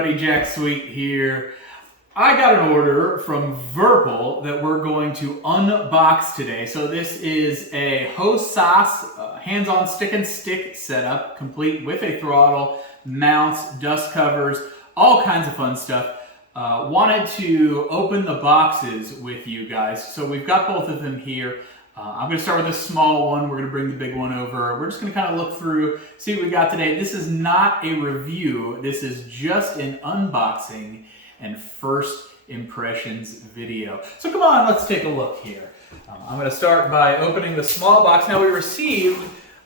everybody, Jack Sweet here. I got an order from Virpil that we're going to unbox today. So this is a hose sauce, hands-on stick and stick setup, complete with a throttle, mounts, dust covers, all kinds of fun stuff. Wanted to open the boxes with you guys. So we've got both of them here. I'm going to start with a small one. We're going to bring the big one over. We're just going to kind of look through, see what we got today. This is not a review. This is just an unboxing and first impressions video. So come on, let's take a look here. I'm going to start by opening the small box. Now we received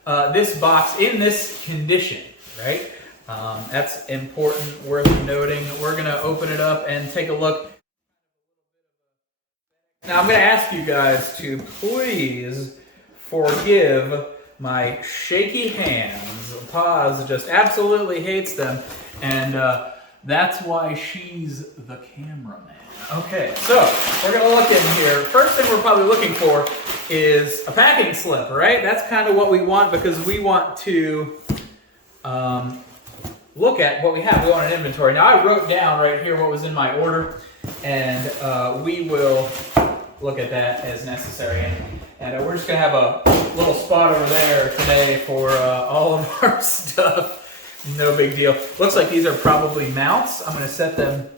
this box in this condition, right? That's important, worth noting. We're going to open it up and take a look. Now I'm going to ask you guys to please forgive my shaky hands. Paz just absolutely hates them, and that's why she's the cameraman. Okay, so we're going to look in here. First thing we're probably looking for is a packing slip, right? That's kind of what we want because we want to look at what we have. We want an inventory. Now I wrote down right here what was in my order, and we will look at that as necessary. And we're just going to have a little spot over there today for all of our stuff. No big deal. Looks like these are probably mounts. I'm going to set them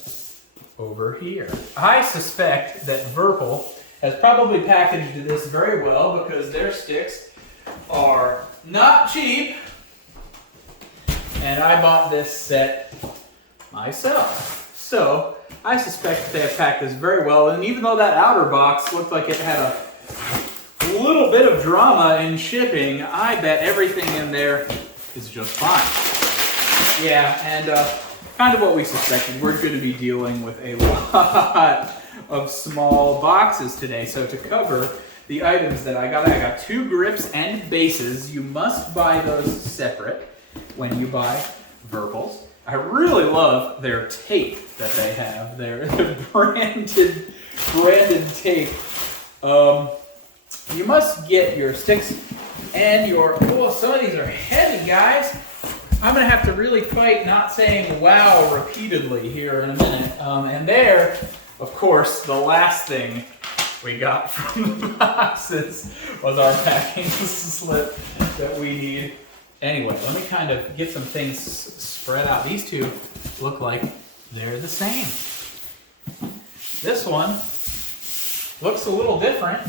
over here. I suspect that Virpil has probably packaged this very well because their sticks are not cheap. And I bought this set myself. So I suspect they have packed this very well, and even though that outer box looked like it had a little bit of drama in shipping, I bet everything in there is just fine. Yeah, and kind of what we suspected. We're going to be dealing with a lot of small boxes today. So to cover the items that I got 2 grips and bases. You must buy those separate when you buy Virpils. I really love their tape that they have there, the branded tape. You must get your sticks and your, oh, some of these are heavy, guys. I'm gonna have to really fight not saying wow repeatedly here in a minute. And there, of course, the last thing we got from the boxes was our packing slip that we need. Anyway, let me kind of get some things spread out. These two look like they're the same. This one looks a little different.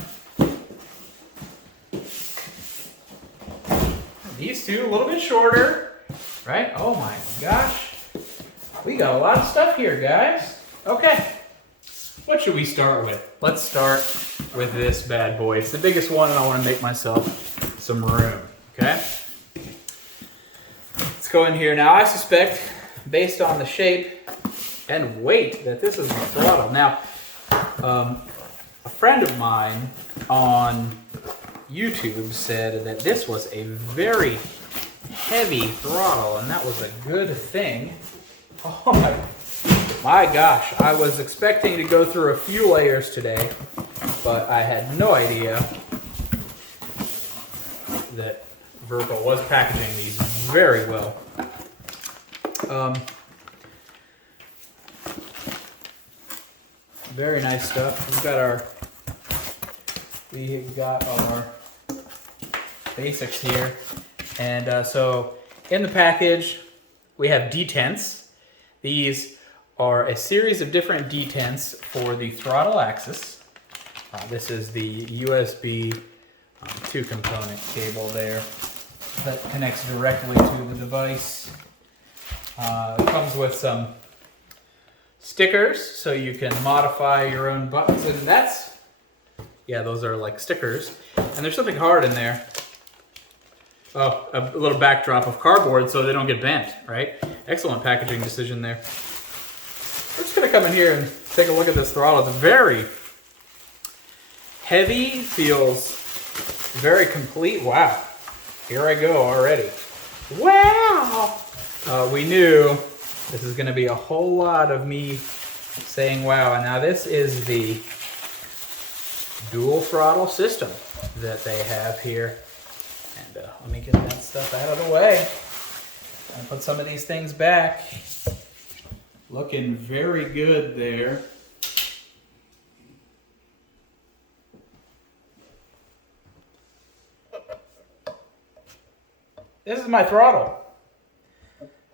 These two a little bit shorter, right? Oh my gosh. We got a lot of stuff here, guys. Okay, what should we start with? Let's start with this bad boy. It's the biggest one and I want to make myself some room, okay? Let's go in here. Now I suspect, based on the shape and weight, that this is the throttle. Now, a friend of mine on YouTube said that this was a very heavy throttle, and that was a good thing. Oh my gosh, I was expecting to go through a few layers today, but I had no idea that Virpil was packaging these very well. Very nice stuff. We've got our basics here, and so in the package we have detents. These are a series of different detents for the throttle axis. This is the USB 2-component cable there that connects directly to the device. It comes with some stickers so you can modify your own buttons, and that's, yeah, those are like stickers. And there's something hard in there. Oh, a little backdrop of cardboard so they don't get bent, right? Excellent packaging decision there. We're just gonna come in here and take a look at this throttle. It's very heavy, feels very complete. Wow. Here I go already. Wow! We knew this is going to be a whole lot of me saying wow. And now this is the dual throttle system that they have here. And let me get that stuff out of the way and put some of these things back. Looking very good there. This is my throttle.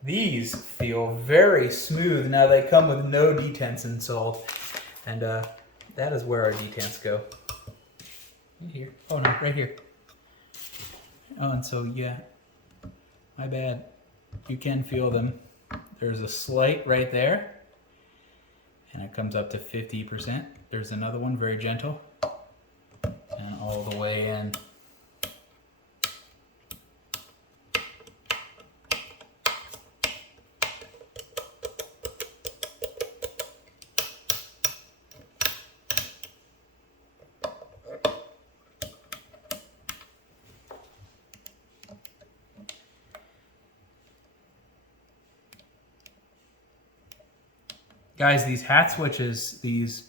These feel very smooth. Now they come with no detents installed. And that is where our detents go. Right here. Oh no, right here. Oh, and so yeah, my bad. You can feel them. There's a slight right there. And it comes up to 50%. There's another one, very gentle. And all the way in. Guys, these hat switches, these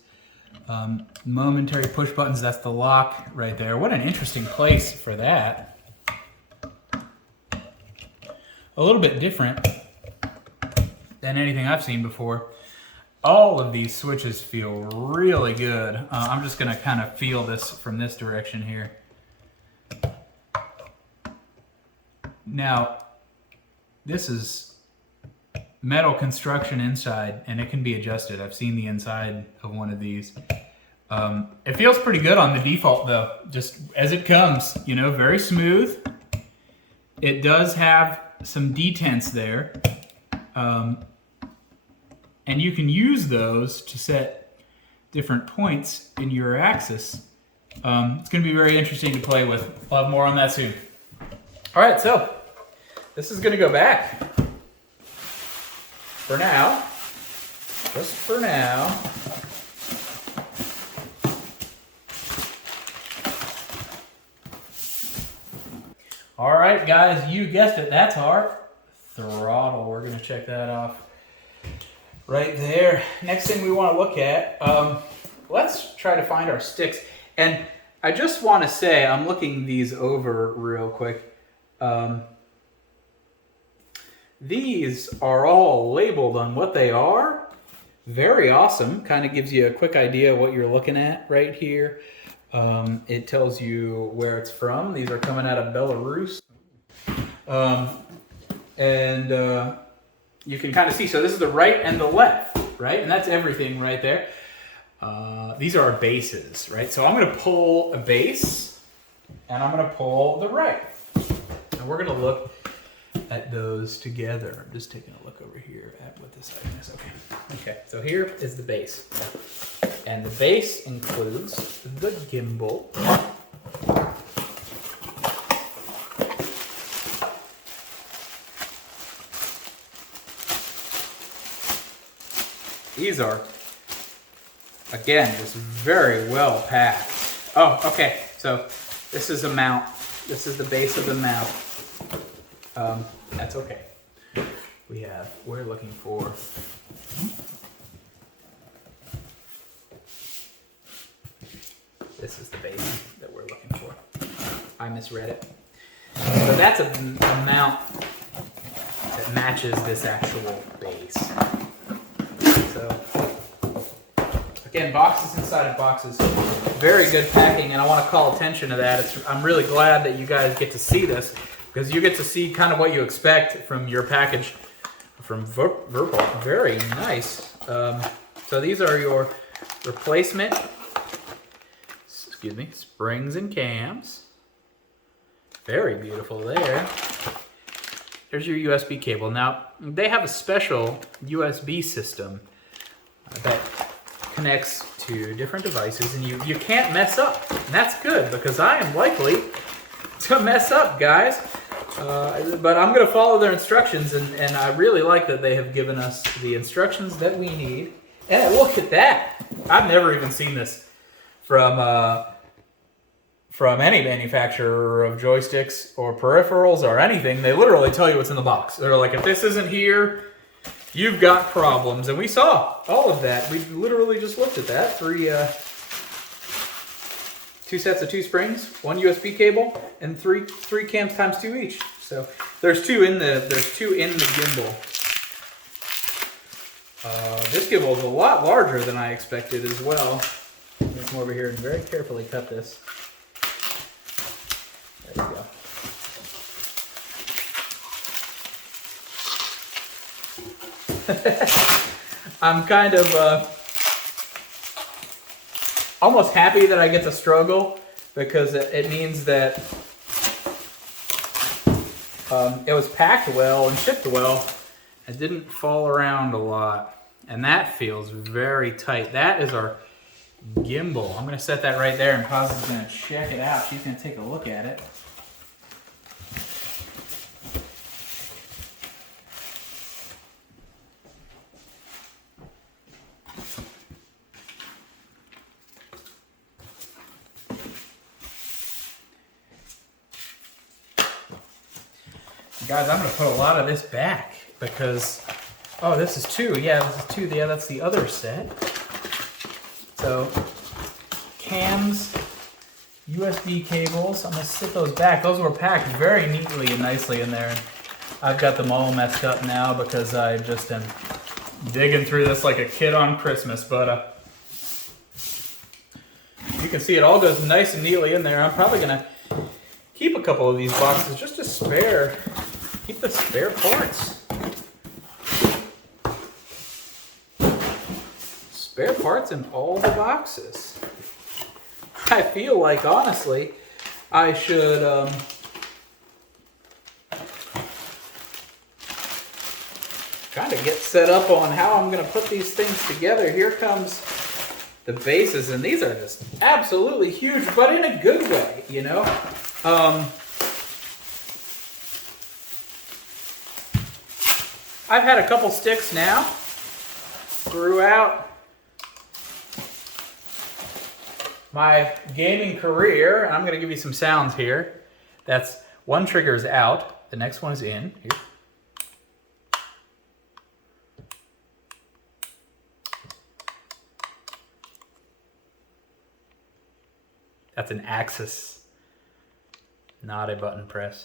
momentary push buttons, that's the lock right there. What an interesting place for that. A little bit different than anything I've seen before. All of these switches feel really good. I'm just gonna kind of feel this from this direction here. Now, this is metal construction inside, and it can be adjusted. I've seen the inside of one of these. It feels pretty good on the default though, just as it comes, you know, very smooth. It does have some detents there. And you can use those to set different points in your axis. It's gonna be very interesting to play with. We'll have more on that soon. All right, so this is gonna go back. For now, just for now. All right, guys, you guessed it. That's our throttle. We're going to check that off right there. Next thing we want to look at, let's try to find our sticks. And I just want to say, I'm looking these over real quick. These are all labeled on what they are. Very awesome. Kind of gives you a quick idea of what you're looking at right here. It tells you where it's from. These are coming out of Belarus. You can kind of see. So this is the right and the left, right? And that's everything right there. These are our bases, right? So I'm going to pull a base, and I'm going to pull the right. And we're going to look at those together. I'm just taking a look over here at what this item is. Okay, so here is the base. And the base includes the gimbal. These are, again, just very well packed. Oh, okay, so this is a mount. This is the base of the mount. That's okay. We're looking for this is the base that we're looking for. I misread it. So that's a mount that matches this actual base. So again, boxes inside of boxes. Very good packing, and I want to call attention to that. I'm really glad that you guys get to see this, because you get to see kind of what you expect from your package from Virpil. Very nice. So these are your replacement, springs and cams. Very beautiful there. There's your USB cable. Now, they have a special USB system that connects to different devices, and you can't mess up. And that's good, because I am likely to mess up, guys. But I'm going to follow their instructions, and I really like that they have given us the instructions that we need. And look at that. I've never even seen this from any manufacturer of joysticks or peripherals or anything. They literally tell you what's in the box. They're like, if this isn't here, you've got problems. And we saw all of that. We literally just looked at that. Two sets of 2 springs, 1 USB cable, and three cams times 2 each. So there's two in the gimbal. This gimbal is a lot larger than I expected as well. I'm going to come over here and very carefully cut this. There we go. I'm kind of almost happy that I get to struggle, because it means that it was packed well and shipped well. It didn't fall around a lot, and that feels very tight. That is our gimbal. I'm going to set that right there, and Paz is going to check it out. She's going to take a look at it. Guys, I'm going to put a lot of this back because, oh, this is two. Yeah, this is two. Yeah, that's the other set. So, cams, USB cables, I'm going to sit those back. Those were packed very neatly and nicely in there. I've got them all messed up now because I just am digging through this like a kid on Christmas. But you can see it all goes nice and neatly in there. I'm probably going to keep a couple of these boxes just to spare. Keep the spare parts. Spare parts in all the boxes. I feel like, honestly, I should kind of get set up on how I'm going to put these things together. Here comes the bases, and these are just absolutely huge, but in a good way, you know? I've had a couple sticks now throughout my gaming career, and I'm going to give you some sounds here. That's one trigger is out, the next one is in. Here. That's an axis, not a button press.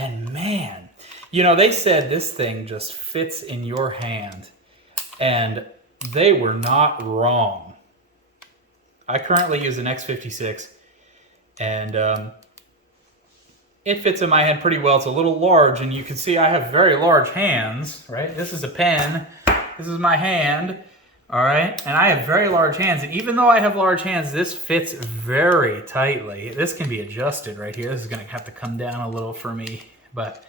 And man, you know, they said this thing just fits in your hand, and they were not wrong. I currently use an X56, and it fits in my hand pretty well. It's a little large, and you can see I have very large hands, right? This is a pen, this is my hand, all right? And I have very large hands, and even though I have large hands, this fits very tightly. This can be adjusted right here. This is gonna have to come down a little for me, but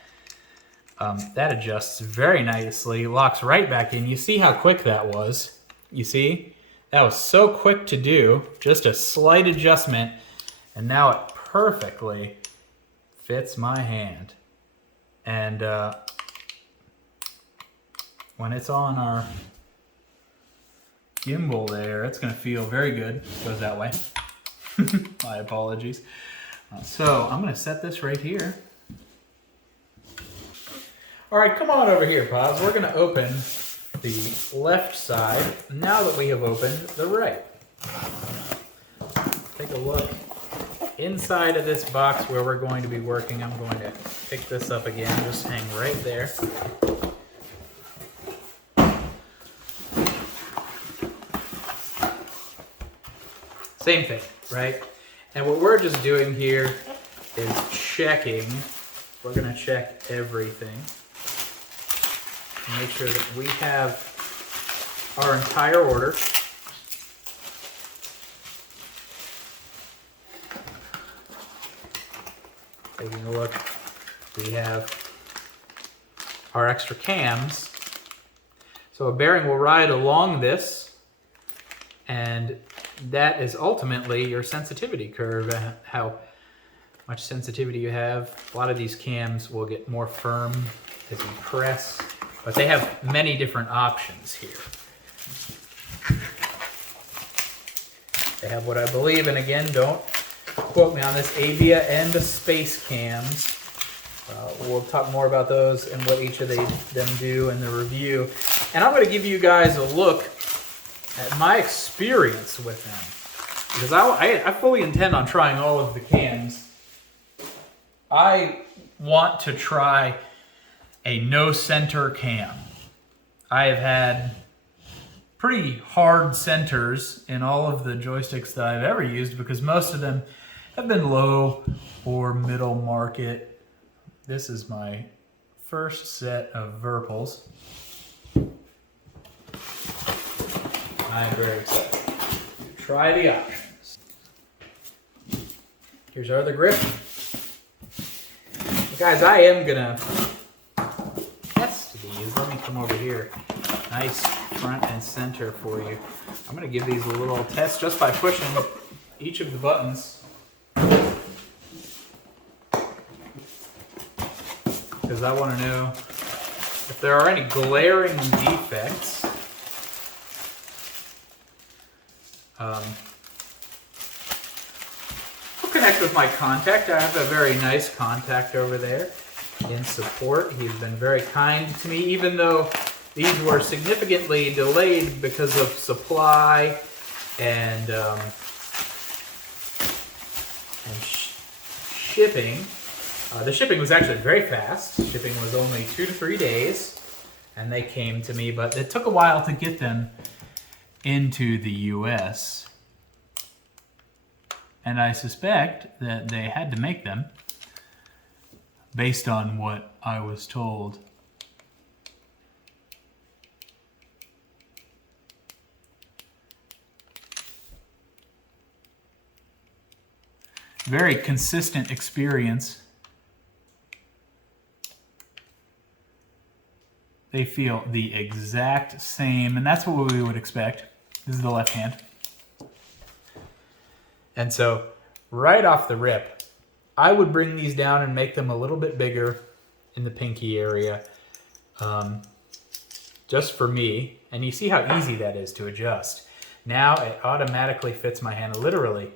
that adjusts very nicely, locks right back in. You see how quick that was? You see? That was so quick to do, just a slight adjustment, and now it perfectly fits my hand. And when it's on our gimbal there, it's gonna feel very good. It goes that way. My apologies. So I'm gonna set this right here. All right, come on over here, Pods. We're gonna open the left side now that we have opened the right. Take a look inside of this box where we're going to be working. I'm going to pick this up again, just hang right there. Same thing, right? And what we're just doing here is checking. We're gonna check everything. Make sure that we have our entire order. Taking a look, we have our extra cams. So a bearing will ride along this, and that is ultimately your sensitivity curve, how much sensitivity you have. A lot of these cams will get more firm as you press. But they have many different options here. They have what I believe, and again, don't quote me on this, Avia and the space cams. We'll talk more about those and what each of them do in the review. And I'm going to give you guys a look at my experience with them. Because I fully intend on trying all of the cans. I want to try a no center cam. I have had pretty hard centers in all of the joysticks that I've ever used because most of them have been low or middle market. This is my first set of Virpils. I'm very excited to try the options. Here's our other grip. Guys, I am gonna test these. Let me come over here. Nice front and center for you. I'm gonna give these a little test just by pushing each of the buttons. Because I want to know if there are any glaring defects. I'll connect with my contact. I have a very nice contact over there in support. He's been very kind to me, even though these were significantly delayed because of supply and shipping. The shipping was actually very fast. Shipping was only 2 to 3 days, and they came to me, but it took a while to get them into the US. And I suspect that they had to make them based on what I was told. Very consistent experience. They feel the exact same, and that's what we would expect. This is the left hand. And so, right off the rip, I would bring these down and make them a little bit bigger in the pinky area, just for me. And you see how easy that is to adjust. Now it automatically fits my hand. Literally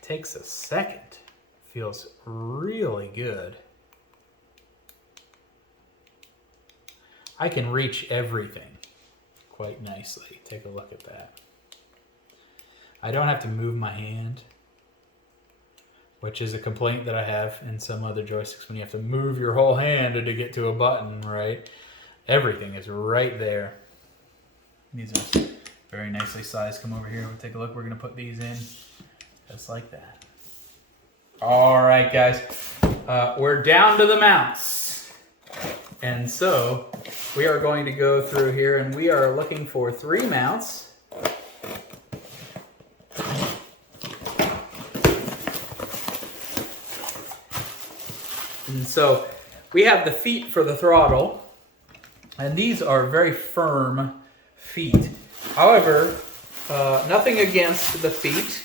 takes a second. Feels really good. I can reach everything quite nicely. Take a look at that. I don't have to move my hand, which is a complaint that I have in some other joysticks when you have to move your whole hand to get to a button, right? Everything is right there. These are very nicely sized. Come over here, we'll take a look. We're gonna put these in just like that. All right, guys, we're down to the mounts. And so we are going to go through here and we are looking for 3 mounts. And so we have the feet for the throttle, and these are very firm feet. However, nothing against the feet.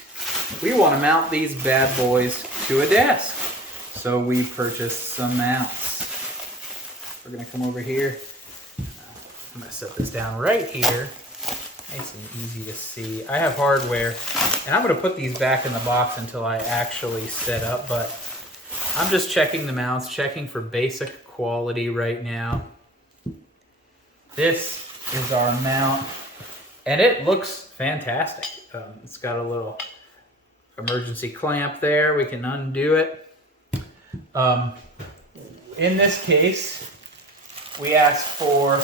We want to mount these bad boys to a desk. So we purchased some mounts. We're going to come over here. I'm going to set this down right here. Nice and easy to see. I have hardware, and I'm going to put these back in the box until I actually set up, but I'm just checking the mounts, checking for basic quality right now. This is our mount, and it looks fantastic. It's got a little emergency clamp there. We can undo it. In this case, we asked for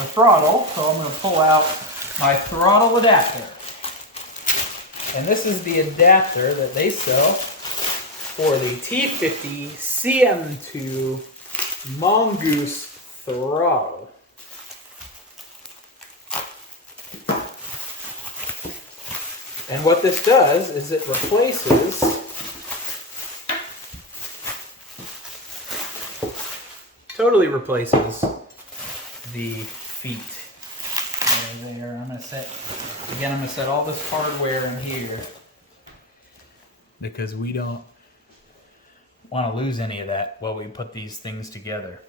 the throttle, so I'm going to pull out my throttle adapter. And this is the adapter that they sell for the T50 CM2 Mongoose throttle. And what this does is it replaces totally replaces the feet. There. I'm gonna set all this hardware in here because we don't want to lose any of that while we put these things together.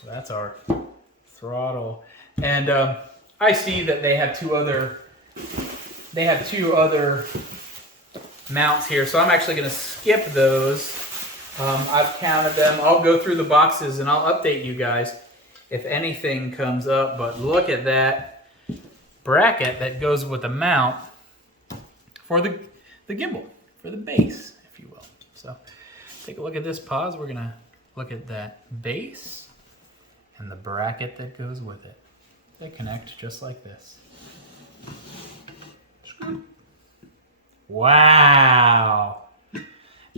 So that's our throttle, and I see that they have two other mounts here, so I'm actually going to skip those. I've counted them. I'll go through the boxes and I'll update you guys if anything comes up, but look at that bracket that goes with the mount for the gimbal, for the base, if you will. So take a look at this pause. We're gonna look at that base and the bracket that goes with it. They connect just like this. Wow.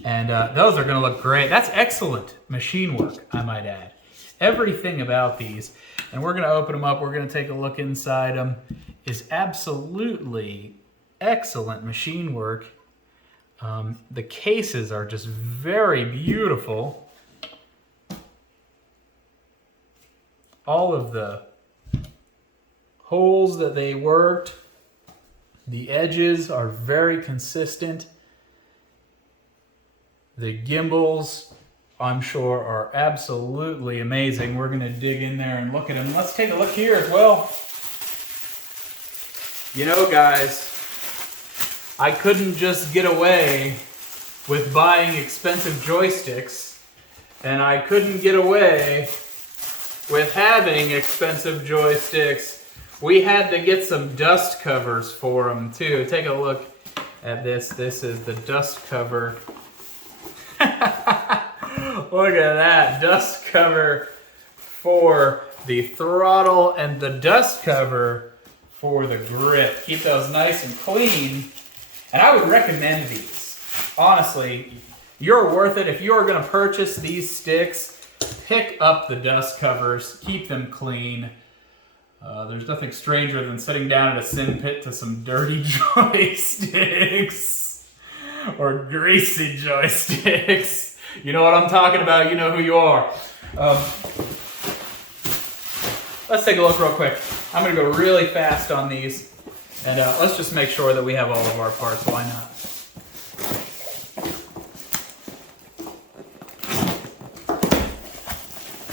And those are gonna look great. That's excellent machine work, I might add. Everything about these, and we're gonna open them up, we're gonna take a look inside them, is absolutely excellent machine work. The cases are just very beautiful. All of the holes that they worked, the edges are very consistent. The gimbals, I'm sure, are absolutely amazing. We're gonna dig in there and look at them. Let's take a look here as well. You know, guys, I couldn't just get away with buying expensive joysticks, and I couldn't get away with having expensive joysticks. We had to get some dust covers for them too. Take a look at this. This is the dust cover. Look at that, dust cover for the throttle and the dust cover for the grip. Keep those nice and clean. And I would recommend these. Honestly, you're worth it. If you are gonna purchase these sticks, pick up the dust covers, keep them clean. There's nothing stranger than sitting down at a sin pit to some dirty joysticks or greasy joysticks. You know what I'm talking about, you know who you are. Let's take a look real quick. I'm gonna go really fast on these, and let's just make sure that we have all of our parts. Why not?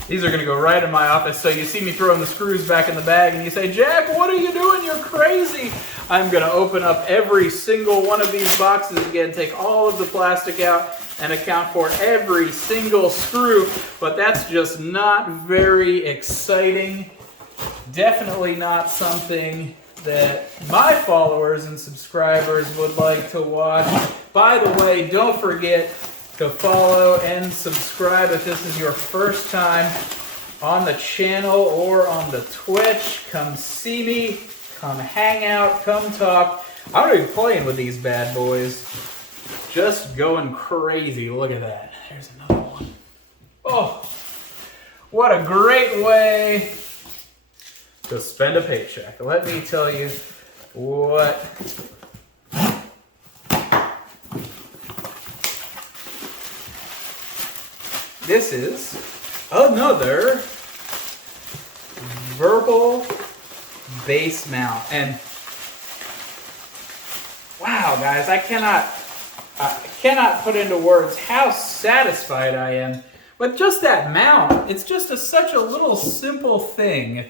These are gonna go right in my office, so you see me throwing the screws back in the bag and you say, Jack, what are you doing? You're crazy. I'm gonna open up every single one of these boxes again, take all of the plastic out and account for every single screw, but that's just not very exciting. Definitely not something that my followers and subscribers would like to watch. By the way, don't forget to follow and subscribe if this is your first time on the channel or on the Twitch. Come see me, come hang out, come talk. I'm gonna be playing with these bad boys. Just going crazy. Look at that. There's another one. Oh, what a great way to spend a paycheck. Let me tell you what. This is another Virpil base mount. And wow, guys, I cannot put into words how satisfied I am with just that mount. It's just such a little simple thing.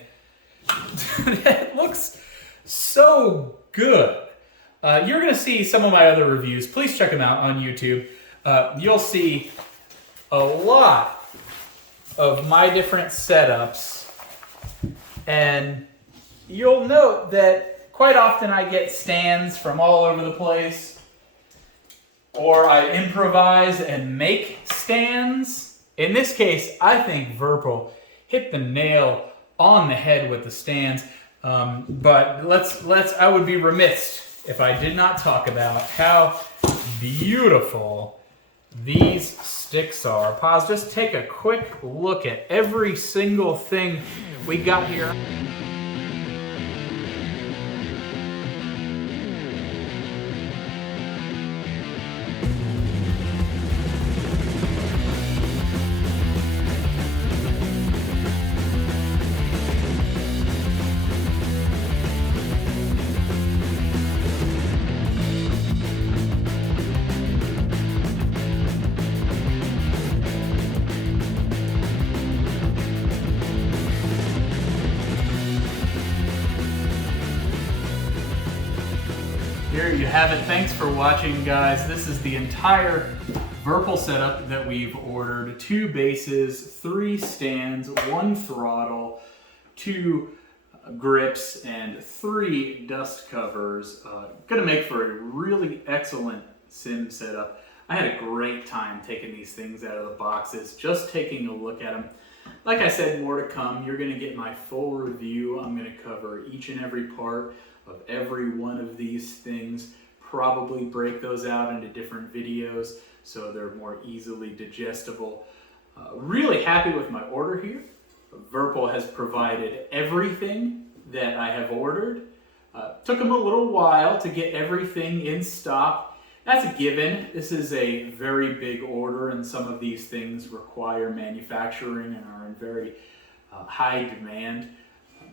It looks so good. You're going to see some of my other reviews. Please check them out on YouTube. You'll see a lot of my different setups, and you'll note that quite often I get stands from all over the place, or I improvise and make stands. In this case, I think Virpil hit the nail on the head with the stands, but I would be remiss if I did not talk about how beautiful these sticks are. Pause, just take a quick look at every single thing we got here. there you have it. Thanks for watching, guys. This is the entire Virpil setup that we've ordered. 2 bases, 3 stands, 1 throttle, 2 grips, and 3 dust covers. Gonna make for a really excellent sim setup. I had a great time taking these things out of the boxes, just taking a look at them. Like I said, more to come. You're gonna get my full review. I'm gonna cover each and every part of every one of these things, probably break those out into different videos so they're more easily digestible. Really happy with my order here. Virpil has provided everything that I have ordered. Took them a little while to get everything in stock. That's a given. This is a very big order, and some of these things require manufacturing and are in very high demand.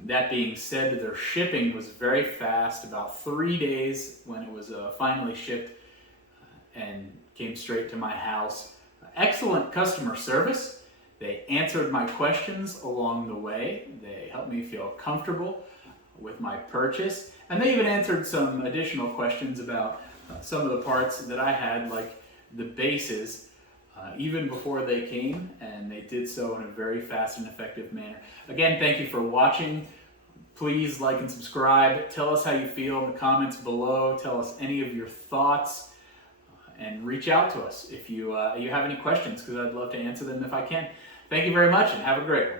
That being said, their shipping was very fast, about 3 days when it was finally shipped and came straight to my house. Excellent customer service. They answered my questions along the way. They helped me feel comfortable with my purchase. And they even answered some additional questions about some of the parts that I had, like the bases, even before they came, and they did so in a very fast and effective manner. Again, thank you for watching. Please like and subscribe. Tell us how you feel in the comments below. Tell us any of your thoughts, and reach out to us if you have any questions, because I'd love to answer them if I can. Thank you very much, and have a great one.